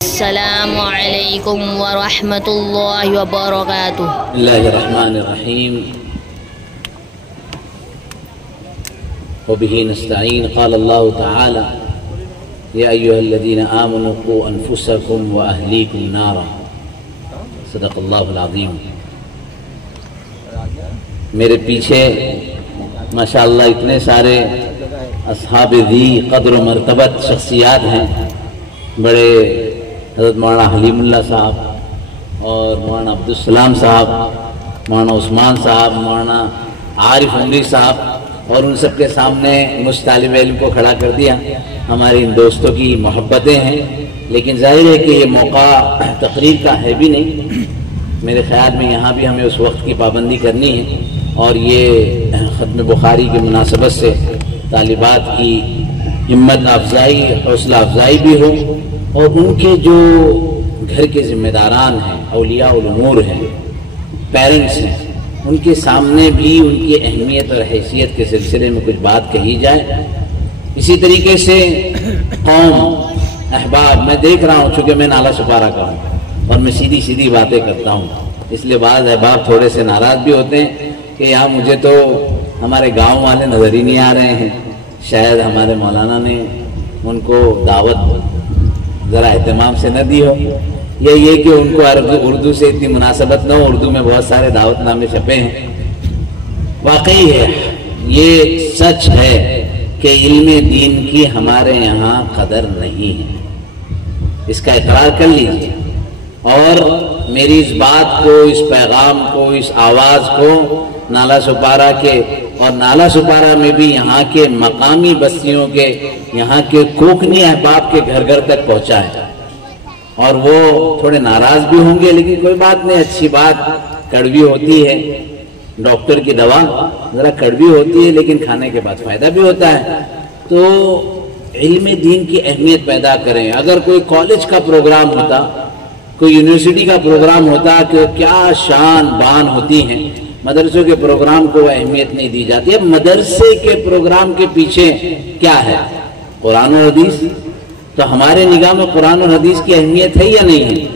السلام علیکم ورحمۃ اللہ وبرکاتہ۔ بسم اللہ الرحمن الرحیم وبہ نستعین۔ قال اللہ تعالی یا ایھا الذین آمنوا قوا انفسکم واہلیکم نارا۔ صدق اللہ العظیم۔ میرے پیچھے ماشاءاللہ اتنے سارے اصحاب ذی قدر و مرتبت شخصیات ہیں، بڑے حضرت مولانا حلیم اللہ صاحب اور مولانا عبدالسلام صاحب، مولانا عثمان صاحب، مولانا عارف عمری صاحب، اور ان سب کے سامنے مجھ طالب علم کو کھڑا کر دیا۔ ہماری ان دوستوں کی محبتیں ہیں، لیکن ظاہر ہے کہ یہ موقع تقریر کا ہے بھی نہیں۔ میرے خیال میں یہاں بھی ہمیں اس وقت کی پابندی کرنی ہے، اور یہ ختم بخاری کی مناسبت سے طالبات کی ہمت افزائی، حوصلہ افزائی بھی ہو، اور ان کے جو گھر کے ذمہ داران ہیں، اولیاء الامور ہیں، پیرنٹس ہیں، ان کے سامنے بھی ان کی اہمیت اور حیثیت کے سلسلے میں کچھ بات کہی جائے۔ اسی طریقے سے قوم، احباب، میں دیکھ رہا ہوں چونکہ میں نالا سپارہ کا ہوں اور میں سیدھی سیدھی باتیں کرتا ہوں، اس لیے بعض احباب تھوڑے سے ناراض بھی ہوتے ہیں کہ یہاں مجھے تو ہمارے گاؤں والے نظر ہی نہیں آ رہے ہیں۔ شاید ہمارے مولانا نے ان کو دعوت ذرا اہتمام سے نہ دی ہو، یا یہ کہ ان کو اردو سے اتنی مناسبت نہ ہو۔ اردو میں بہت سارے دعوت نامے چھپے ہیں۔ واقعی ہے، یہ سچ ہے کہ علم دین کی ہمارے یہاں قدر نہیں ہے، اس کا اقرار کر لیجیے، اور میری اس بات کو، اس پیغام کو، اس آواز کو نالا سپارہ کے، اور نالا سپارہ میں بھی یہاں کے مقامی بستیوں کے، یہاں کے کوکنی احباب کے گھر گھر تک پہنچا ہے۔ اور وہ تھوڑے ناراض بھی ہوں گے، لیکن کوئی بات نہیں، اچھی بات، کڑوی ہوتی ہے، ڈاکٹر کی دوا ذرا کڑوی ہوتی ہے لیکن کھانے کے بعد فائدہ بھی ہوتا ہے۔ تو علم دین کی اہمیت پیدا کریں۔ اگر کوئی کالج کا پروگرام ہوتا، کوئی یونیورسٹی کا پروگرام ہوتا، کہ کیا شان بان ہوتی ہیں، مدرسوں کے پروگرام کو اہمیت نہیں دی جاتی۔ اب مدرسے کے پروگرام کے پیچھے کیا ہے؟ قرآن و حدیث۔ تو ہمارے نگاہ میں قرآن و حدیث کی اہمیت ہے یا نہیں ہے؟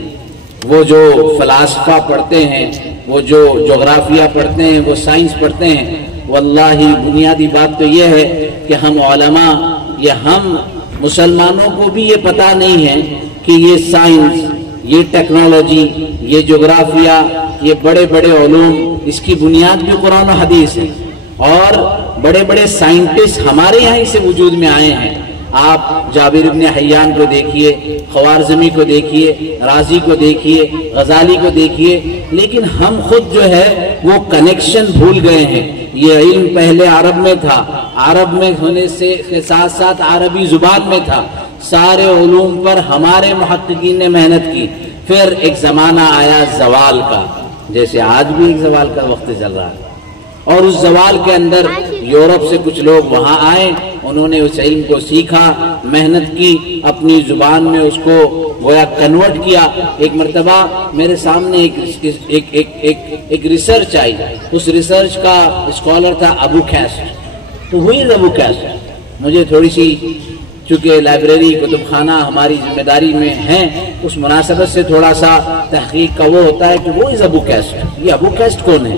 وہ جو فلاسفہ پڑھتے ہیں، وہ جو جغرافیہ پڑھتے ہیں، وہ سائنس پڑھتے ہیں، واللہ بنیادی بات تو یہ ہے کہ ہم علماء یا ہم مسلمانوں کو بھی یہ پتہ نہیں ہے کہ یہ سائنس، یہ ٹیکنالوجی، یہ جغرافیہ، یہ بڑے بڑے علوم، اس کی بنیاد بھی قرآن و حدیث ہے، اور بڑے بڑے سائنٹسٹ ہمارے یہاں سے وجود میں آئے ہیں۔ آپ جابر ابن حیان کو دیکھیے، خوارزمی کو دیکھیے، رازی کو دیکھیے، غزالی کو دیکھیے، لیکن ہم خود جو ہے وہ کنیکشن بھول گئے ہیں۔ یہ علم پہلے عرب میں تھا، عرب میں ہونے سے کے ساتھ ساتھ عربی زبان میں تھا۔ سارے علوم پر ہمارے محققین نے محنت کی۔ پھر ایک زمانہ آیا زوال کا، جیسے آج بھی ایک زوال کا وقت چل رہا ہے، اور اس زوال کے اندر یورپ سے کچھ لوگ وہاں آئے، انہوں نے اس علم کو سیکھا، محنت کی، اپنی زبان میں اس کو گویا کنورٹ کیا۔ ایک مرتبہ میرے سامنے ایک ریسرچ آئی، اس ریسرچ کا اسکالر تھا ابو کیسٹ۔ تو ہوئی ابو کیسٹ، مجھے تھوڑی سی، چونکہ لائبریری کتب خانہ ہماری ذمہ داری میں ہیں، اس مناسبت سے تھوڑا سا تحقیق کا وہ ہوتا ہے کہ وہ از ابو کیسٹ۔ یہ ابو کیسٹ کون ہے؟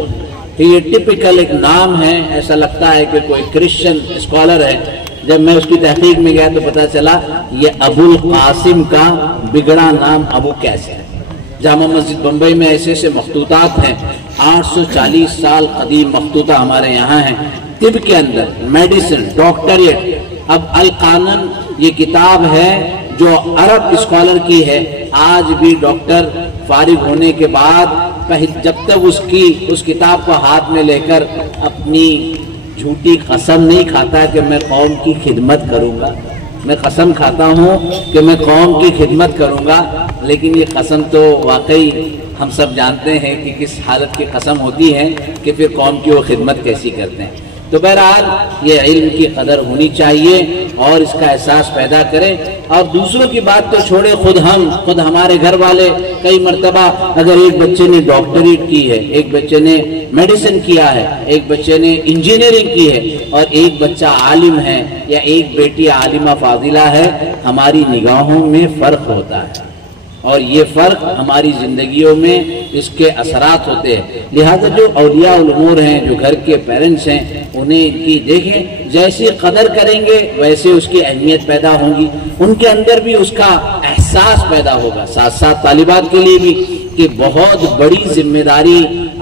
کہ یہ ٹپیکل ایک نام ہے، ایسا لگتا ہے کہ کوئی کرسچن اسکالر ہے۔ جب میں اس کی تحقیق میں گیا تو پتا چلا یہ ابو القاسم کا بگڑا نام ابو کیسٹ ہے۔ جامع مسجد بمبئی میں ایسے ایسے مخطوطات ہیں، 840 سال قدیم مخطوطہ ہمارے یہاں ہیں، طب کے اندر، میڈیسن، ڈاکٹریٹ۔ اب القانون یہ کتاب ہے جو عرب اسکالر کی ہے، آج بھی ڈاکٹر فارغ ہونے کے بعد جب تک اس کتاب کو ہاتھ میں لے کر اپنی جھوٹی قسم نہیں کھاتا کہ میں قوم کی خدمت کروں گا، میں قسم کھاتا ہوں کہ میں قوم کی خدمت کروں گا، لیکن یہ قسم تو واقعی ہم سب جانتے ہیں کہ کس حالت کی قسم ہوتی ہے کہ پھر قوم کی وہ خدمت کیسی کرتے ہیں۔ تو بہرحال یہ علم کی قدر ہونی چاہیے اور اس کا احساس پیدا کریں، اور دوسروں کی بات تو چھوڑے، خود ہمارے گھر والے کئی مرتبہ اگر ایک بچے نے ڈاکٹریٹ کی ہے، ایک بچے نے میڈیسن کیا ہے، ایک بچے نے انجینئرنگ کی ہے، اور ایک بچہ عالم ہے یا ایک بیٹی عالمہ فاضلہ ہے، ہماری نگاہوں میں فرق ہوتا ہے۔ اور یہ فرق ہماری زندگیوں میں اس کے اثرات ہوتے ہیں۔ لہذا جو اولیاء الامور ہیں، جو گھر کے پیرنٹس ہیں، انہیں ان کی دیکھیں، جیسی قدر کریں گے ویسے اس کی اہمیت پیدا ہوگی، ان کے اندر بھی اس کا احساس پیدا ہوگا۔ ساتھ ساتھ طالبات کے لیے بھی کہ بہت بڑی ذمہ داری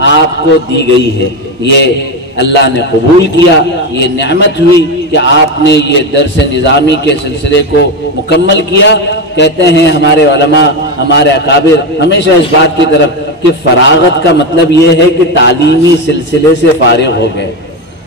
آپ کو دی گئی ہے، یہ اللہ نے قبول کیا، یہ نعمت ہوئی کہ آپ نے یہ درس نظامی کے سلسلے کو مکمل کیا۔ کہتے ہیں ہمارے علماء، ہمارے اکابر ہمیشہ اس بات کی طرف کہ فراغت کا مطلب یہ ہے کہ تعلیمی سلسلے سے فارغ ہو گئے،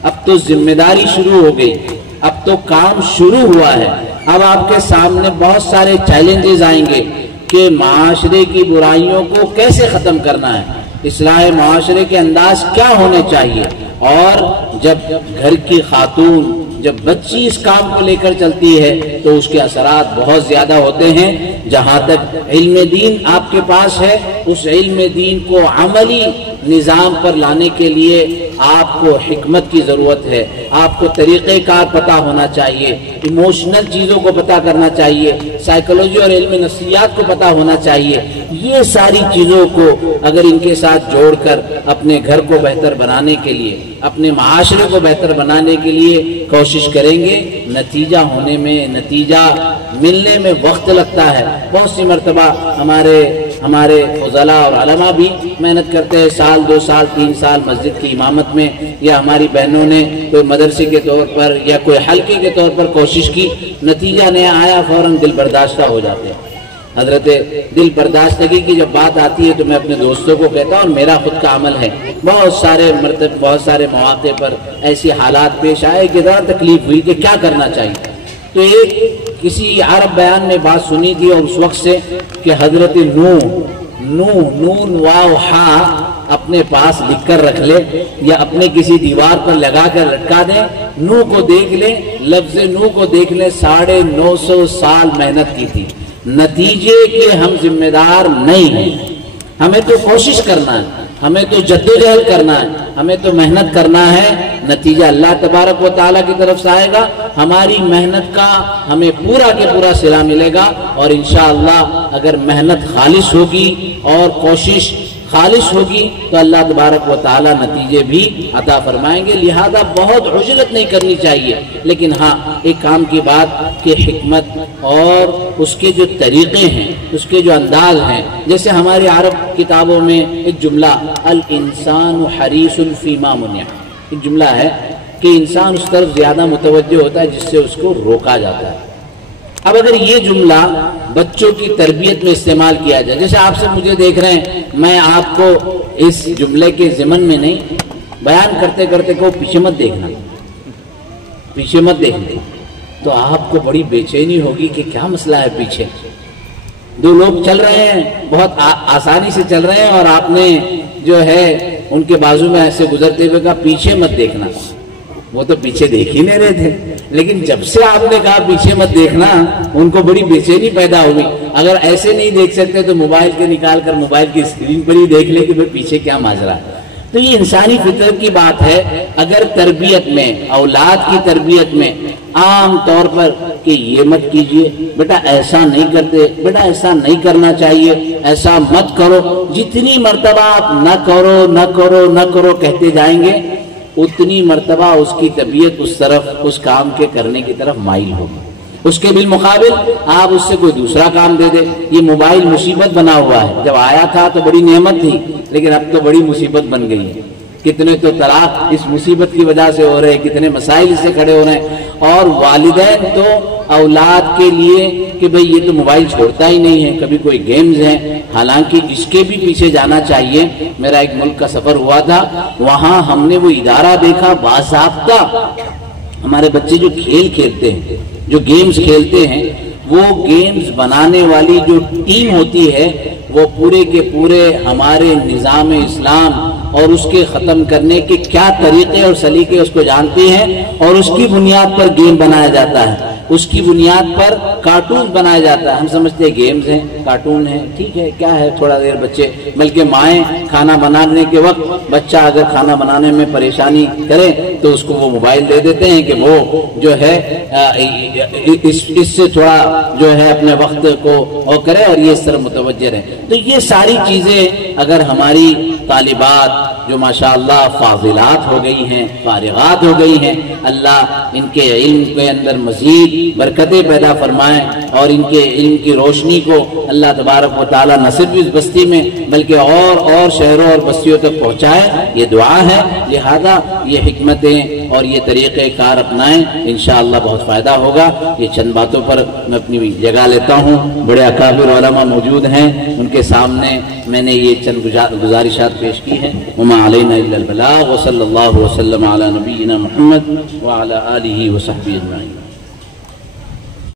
اب تو ذمہ داری شروع ہو گئی، اب تو کام شروع ہوا ہے۔ اب آپ کے سامنے بہت سارے چیلنجز آئیں گے کہ معاشرے کی برائیوں کو کیسے ختم کرنا ہے، اصلاح معاشرے کے انداز کیا ہونے چاہیے، اور جب گھر کی خاتون، جب بچی اس کام کو لے کر چلتی ہے تو اس کے اثرات بہت زیادہ ہوتے ہیں۔ جہاں تک علم دین آپ کے پاس ہے، اس علم دین کو عملی نظام پر لانے کے لیے آپ کو حکمت کی ضرورت ہے، آپ کو طریقہ کار پتہ ہونا چاہیے، ایموشنل چیزوں کو پتہ کرنا چاہیے، سائیکولوجی اور علم نفسیات کو پتہ ہونا چاہیے۔ یہ ساری چیزوں کو اگر ان کے ساتھ جوڑ کر اپنے گھر کو بہتر بنانے کے لیے، اپنے معاشرے کو بہتر بنانے کے لیے کوشش کریں گے، نتیجہ ہونے میں، نتیجہ ملنے میں وقت لگتا ہے۔ بہت سی مرتبہ ہمارے فضلاء اور علماء بھی محنت کرتے ہیں، سال 2 سال 3 سال مسجد کی امامت میں، یا ہماری بہنوں نے کوئی مدرسے کے طور پر یا کوئی حلقے کے طور پر کوشش کی، نتیجہ نہیں آیا، فوراً دل برداشتہ ہو جاتے ہیں۔ حضرت دل برداشتگی کی جب بات آتی ہے تو میں اپنے دوستوں کو کہتا ہوں، اور میرا خود کا عمل ہے، بہت سارے مواقع پر ایسی حالات پیش آئے کہ ذرا تکلیف ہوئی کہ کیا کرنا چاہیے۔ تو ایک کسی عرب بیان میں بات سنی تھی، اور اس وقت سے کہ حضرت نون واو ہا اپنے پاس لکھ کر رکھ لے، یا اپنے کسی دیوار پر لگا کر لٹکا دیں، نو کو دیکھ لیں، لفظ نو کو دیکھ لیں، 950 سال محنت کی تھی، نتیجے کے ہم ذمہ دار نہیں ہیں۔ ہمیں تو کوشش کرنا ہے، ہمیں تو جدوجہد کرنا ہے، ہمیں تو محنت کرنا ہے، نتیجہ اللہ تبارک و تعالیٰ کی طرف سے آئے گا، ہماری محنت کا ہمیں پورا کے پورا صلہ ملے گا، اور انشاءاللہ اگر محنت خالص ہوگی اور کوشش خالص ہوگی تو اللہ تبارک و تعالیٰ نتیجے بھی عطا فرمائیں گے۔ لہذا بہت عجلت نہیں کرنی چاہیے، لیکن ہاں ایک کام کی بات کہ حکمت اور اس کے جو طریقے ہیں، اس کے جو انداز ہیں، جیسے ہماری عرب کتابوں میں ایک جملہ الانسان حریص فیما منع، ایک جملہ ہے کہ انسان اس طرف زیادہ متوجہ ہوتا ہے جس سے اس کو روکا جاتا ہے۔ اب اگر یہ جملہ بچوں کی تربیت میں استعمال کیا جائے، جیسے آپ سے مجھے دیکھ رہے ہیں، میں آپ کو اس جملے کے ضمن میں نہیں، بیان کرتے کرتے کو پیچھے مت دیکھنا، پیچھے مت دیکھنا، تو آپ کو بڑی بے چینی ہوگی کہ کیا مسئلہ ہے پیچھے۔ 2 لوگ چل رہے ہیں، بہت آسانی سے چل رہے ہیں، اور آپ نے جو ہے ان کے بازو میں ایسے گزرتے ہوئے کہا پیچھے مت دیکھنا۔ وہ تو پیچھے دیکھ ہی نہیں رہے تھے، لیکن جب سے آپ نے کہا پیچھے مت دیکھنا، ان کو بڑی بے چینی پیدا ہوئی۔ اگر ایسے نہیں دیکھ سکتے تو موبائل کے نکال کر موبائل کی اسکرین پر ہی دیکھ لے کہ بھئی پیچھے کیا ماجرا ہے۔ تو یہ انسانی فطرت کی بات ہے۔ اگر تربیت میں، اولاد کی تربیت میں عام طور پر کہ یہ مت کیجئے، بیٹا ایسا نہیں کرتے، بیٹا ایسا نہیں کرنا چاہیے، ایسا مت کرو، جتنی مرتبہ آپ نہ کرو نہ کرو نہ کرو کہتے جائیں گے، اتنی مرتبہ اس کی طبیعت اس طرف، اس کام کے کرنے کی طرف مائل ہوگی۔ اس کے بالمقابل آپ اس سے کوئی دوسرا کام دے دے۔ یہ موبائل مصیبت بنا ہوا ہے، جب آیا تھا تو بڑی نعمت تھی، لیکن اب تو بڑی مصیبت بن گئی ہے۔ کتنے تو طلاق اس مصیبت کی وجہ سے ہو رہے ہیں، کتنے مسائل سے کھڑے ہو رہے ہیں، اور والدین تو اولاد کے لیے کہ بھئی یہ تو موبائل چھوڑتا ہی نہیں ہے، کبھی کوئی گیمز ہیں، حالانکہ اس کے بھی پیچھے جانا چاہیے۔ میرا ایک ملک کا سفر ہوا تھا، وہاں ہم نے وہ ادارہ دیکھا باضابطہ، ہمارے بچے جو کھیل کھیلتے ہیں، جو گیمز کھیلتے ہیں، وہ گیمز بنانے والی جو ٹیم ہوتی ہے وہ پورے کے پورے ہمارے نظام اسلام اور اس کے ختم کرنے کے کیا طریقے اور سلیقے اس کو جانتے ہیں، اور اس کی بنیاد پر گیم بنایا جاتا ہے۔ اس کی بنیاد پر کارٹون بنایا جاتا ہے. ہم سمجھتے ہیں گیمز ہیں، کارٹون ہیں، ٹھیک ہے کیا ہے تھوڑا دیر بچے، بلکہ مائیں کھانا بنانے کے وقت بچہ اگر کھانا بنانے میں پریشانی کرے تو اس کو وہ موبائل دے دیتے ہیں کہ وہ جو ہے اس سے تھوڑا جو ہے اپنے وقت کو وہ کرے اور یہ اس طرح متوجہ رہے. تو یہ ساری چیزیں اگر ہماری طالبات جو ماشاءاللہ فاضلات ہو گئی ہیں، فارغات ہو گئی ہیں، اللہ ان کے علم کے اندر مزید برکتیں پیدا فرمائیں اور ان کے علم کی روشنی کو اللہ تبارک و تعالیٰ نہ صرف اس بستی میں بلکہ اور شہروں اور بستیوں تک پہنچائے، یہ دعا ہے. لہذا یہ حکمتیں اور یہ طریقہ کار اپنائیں، انشاءاللہ بہت فائدہ ہوگا. یہ چند باتوں پر میں اپنی جگہ لیتا ہوں. بڑے اکابر علماء موجود ہیں، ان کے سامنے میں نے یہ چند گزارشات پیش کی ہیں. وما علینا الا البلاغ وصلی اللہ وسلم علی نبینا محمد وعلی آلہ وصحبہ اجمعین.